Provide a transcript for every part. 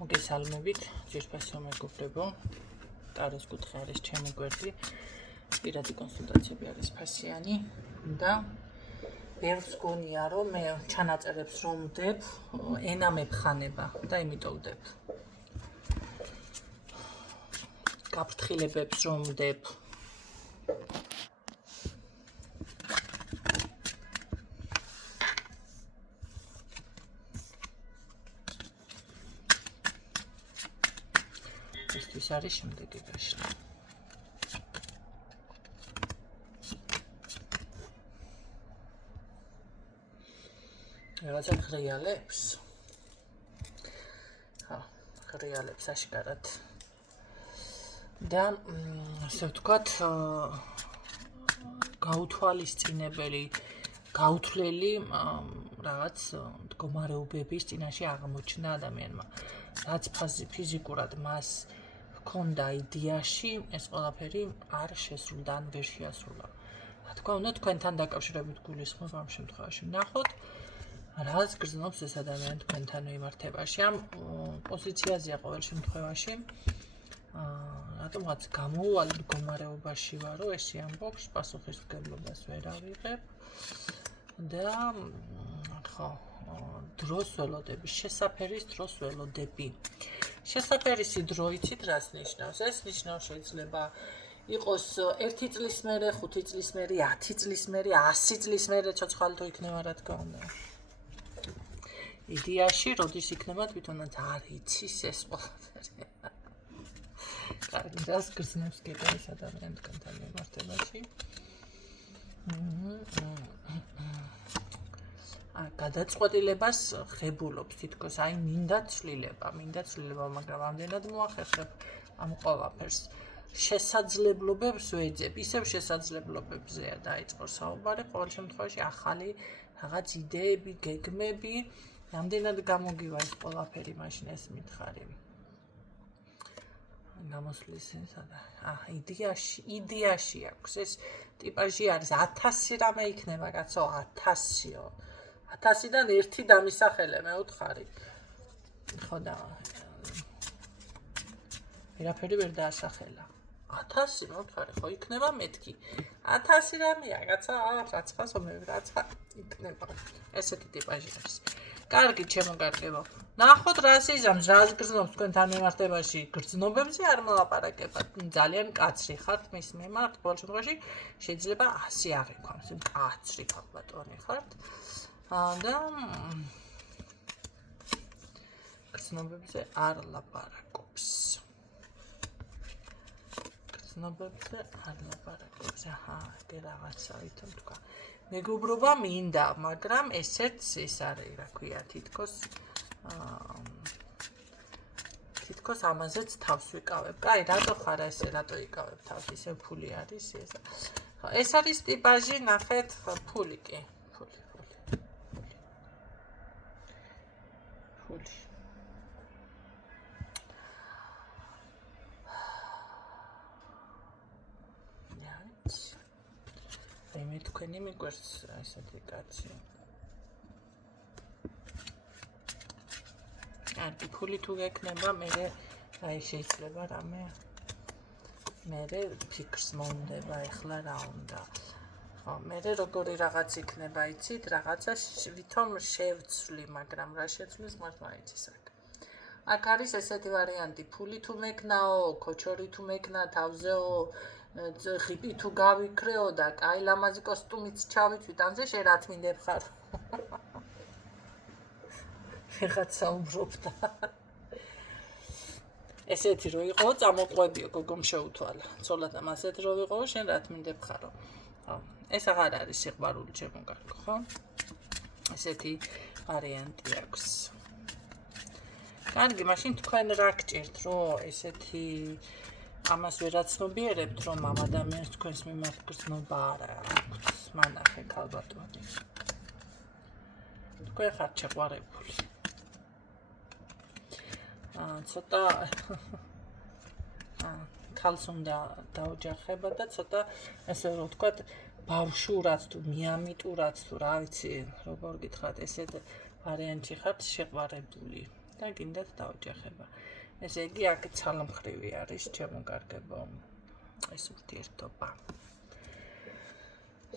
მოგესალმებით, ძირფასო მეგობრებო. Ტაროს კუთხე არის ჩემი გვერდი. პირადი კონსულტაციები არის ფასიანი და ბევრს გონია, რომ მე ჩანაწერებს რომ ვდებ, ენა მეფხანება და იმიტომ ვდებ. გაფრთხილებებს რომ ვდებ. This არის შემდეგი გაშლა. რაღაცა ღრიალებს. ღრიალებს აშკარად. და ასე ვთქვათ, გაუთვალისწინებელი, გაუთვლელი რაღაც მდგომარეობების წინაშე აღმოჩნდა ადამიანმა. რაც ფიზიკურად მას ჰქონდა იდეაში, ეს ყველაფერი არ შესრულდა, ან ვერ შეასრულა. რა თქმა უნდა, თქვენთან დაკავშირებით გულისხმობ ამ შემთხვევაში ვნახოთ, რაც გრძნობს ეს ადამიანი თქვენთან მიმართებაში. ამ პოზიციაზეა ყოველ შემთხვევაში. რატომღაც გამოუვალ მდგომარეობაში ვარო, ესე ამბობს, პასუხისმგებლობას ვერ ავიღებ და ხო, დროს ველოდები, შესაფერის დროს ველოდები. შესაფერისი დრო იცით რას ნიშნავს? ეს ნიშნავს შეიძლება იყოს 1 წლის მერე, 5 წლის მერე, 10 წლის მერე, 100 წლის მერე, ცოცხალი თუ იქნება რა თქმა უნდა. იდეაში, როდის იქნება თვითონაც არ იცის ეს ყველაფერი. კარგი, რას გრძნობს კიდე ეს ადამიანი თქვენთან მიმართებაში? გადაწყვეტილებას ღებულობს თითქოს, აი მინდა ცვლილება, მაგრამ ამდენად მოახერხებ ამ ყველაფერს. შესაძლებლობებს ვეძებ, ისევ შესაძლებლობებზეა დაიწყო საუბარი, ყოველ შემთხვევაში ახალი რაღაც იდეები, გეგმები, ამდენად გამოგივა ეს ყველაფერი, მაშინ ეს მითხარი. გამოსვლის იდეაში აქვს, ეს ტიპაჟი არის 1000 რამე იქნება, კაცო, 1000-ო. 1000-დან ერთი დამისახელე, მე ვთხარი. ხო და ვერაფერი ვერ დაასახელა. 1000, მე ვთხარი, ხო იქნება მეთქი. 1000 რამეა, კაცა, რაცხასო მე რაცხა იქნება. ესეთი ტიპაჟი არის. კარგი, ჩემო კარგებო. ნახოთ რას იზამს, რას გრძნობს თქვენთან მიმართებაში, გრძნობებზე არ მოლაპარაკებად. ძალიან კაცრი ხართ მის მიმართ, ყოველ შემთხვევაში შეიძლება ასე აღიქვამს, კაცრი ქალბატონი ხართ. და გრძნობებზე არ ლაპარაკობს. ეგ რაღაცა ვითომ თქვა. მეგობრობა მინდა, მაგრამ ესეც ეს არის, რა ქვია, თითქოს ამაზეც თავს ვიკავებ. კაი, რატო ხარ ესე, რატო იკავებ თავს, ისე ფული არის ეს. ეს არის ტიპაჟი, ნახეთ, ფული კი. მე თქვენი მიგვერს ესეთი კაცი. კარგი, ფული თუ გექნება, მე აი შეიძლება რამე მე ფიქრს მომდება, ეხლა რა უნდა. ხო, მე როგორი რაღაც იქნება, იცით, რაღაცა ვითომ შევცვლი, მაგრამ რა შეცვლის მართლა იცის აქ. აქ არის ესეთი ვარიანტი, ფული თუ მეკნაო, ქოჩორი თუ მეკნა, თავზეო ღიპი თუ გავიქრეო და კაი ლამაზი კოსტუმიც ჩავიცვით, ამზე შენ რა თმინდებ ხარ? ვიღაც საუბრობდა. ესეთი რო იყო, წამოყვებიო, გოგომ შეუთვალა. ცოლადამ ასეთი რო ვიყო, შენ რა თმინდებ ხარო? ეს აღარ არის სიყვარული, ჩემო კარგო, ხო? ესეთი ვარიანტი აქვს. კარგი, მაშინ თქვენ რა გჭირთ, რომ ესეთი ამას ვერაცნობიერებთ, რომ ამ ადამიანს თქვენს მიმართ გრძნობა არ აქვს. მანახე ქალბატონი. თქვენ ხართ შეყვარებული. ცოტა ქალს უნდა დაოჯახება და ცოტა ესე რომ ვთქვათ, ბავშვურად თუ მიამიტურად თუ რა ვიცი, როგორ გითხრათ, ესეთ ვარიანტში ხართ შეყვარებული. და გინდათ დაოჯახება. ესე იგი აქ ცალმხრივი არის ჩემო კარგებო ეს ურთიერთობა.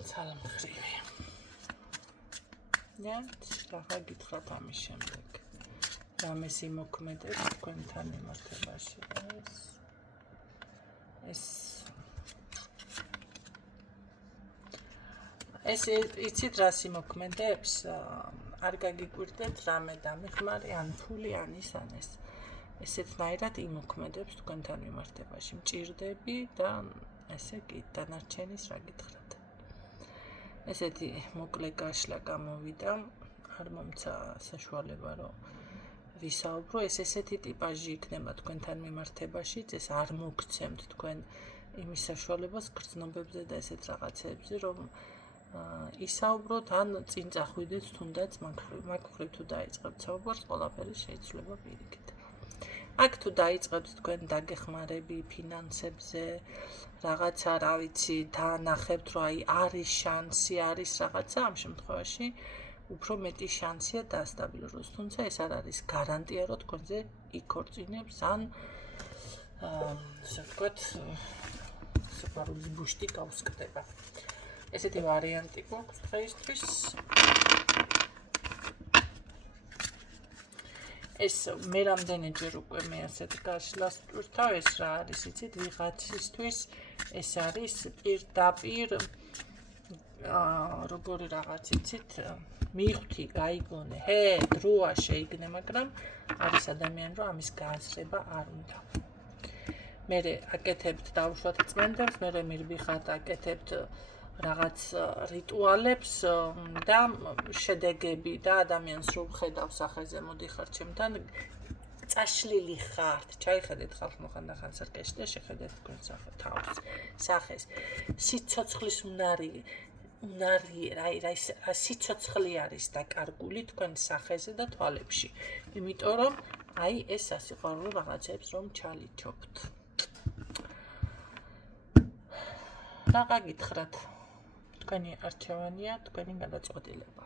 ცალმხრივი. რა გითხრათ ამის შემდეგ. რამეს იმოქმედებს თქვენთან მიმართებაში ეს იცით რას იმოქმედებს? არ გაგიკვირდეთ რამე დამეხმარე ან ფული ან ის ან ეს. ესეთნაირად იმოქმედებს თქვენთან მიმართებაში. მჭირდები და ესე კი დანარჩენის რა გითხრათ. ესეთი მოკლე გაშლა გამოვიდა, არ მომცა საშუალება რომ ვისაუბრო, ეს ესეთი ტიპაჟი იქნება თქვენთან მიმართებაში, ეს არ მოგცემთ თქვენ იმის საშუალებას გრძნობებზე და ესეთ რაღაცებზე, რომ ისაუბროთ ან წინ წახვიდეთ თუნდაც მაგ მხრივ თუ დაიწყებთ საუბარს, ყველაფერი შეიძლება პირიქით. აქ თუ დაიწყებთ თქვენ დაგეხმარები ფინანსებზე, რაღაცა, რა ვიცი, დაანახებთ, რომ აი არის შანსი, არის რაღაცა, ამ შემთხვევაში უფრო მეტი შანსია დაასტაბილუროს, თუმცა ეს არ არის გარანტია, რომ თქვენზე იქორწინებს ან ასე ვთქვათ, სიყვარულის ბუშტი გავსკდება. ესეთი ვარიანტი გვაქვს დღეისთვის. ეს მე რამდენჯერ უკვე მე ასეთ გაშლას ვტვირთავ, ეს რა არის, იცით, ვიღაცისთვის ეს არის პირდაპირ როგორი რაღაც, იცით, მივხვდი, გაიგონე, დროა შეიგნე, მაგრამ არის ადამიანი, რომ ამის გააზრება არ უნდა. მერე აკეთებთ დაუშვათ წმენდებს, მერე მირბიხათ აკეთებთ რაღაც რიტუალებს და შედეგები და ადამიანს რო ვხედავ სახეზე მოდიხარ ჩემთან წაშლილი ხართ, ჩაიხედეთ ხალხმა ხანდახან სარკეში და შეხედეთ თქვენ თავს, სახეს. სიცოცხლის უნარი სიცოცხლე არის დაკარგული თქვენ სახეზე და თვალებში. იმიტომ რომ აი ეს სასიყვარულო რაღაცებს რომ ჩალიჩობთ. რა გაგითხრათ? თქვენი არჩევანია, თქვენი გადაწყვეტილება.